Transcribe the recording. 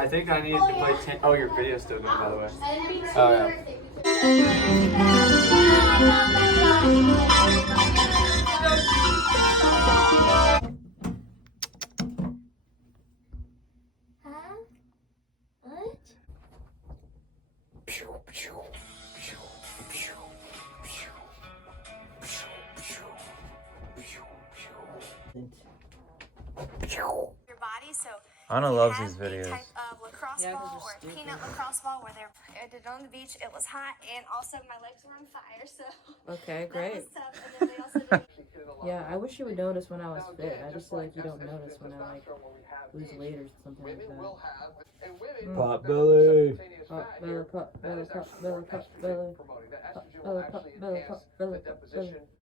I think I need to play 10. Oh, your video's still going, by the way. Oh, yeah. Huh? What? Your body, so Anna if you loves have these a videos. type of lacrosse ball or a peanut lacrosse ball where I did it on the beach, it was hot, and also my legs were on fire, so Okay, that great. was tough. And then we also did Yeah, I wish you would notice when I was fit. I just feel like you don't notice when I like lose weight or something like that. Pot belly. Pot belly, pot belly, pot belly, pot belly. Pot belly, pot belly, pot belly, pot belly.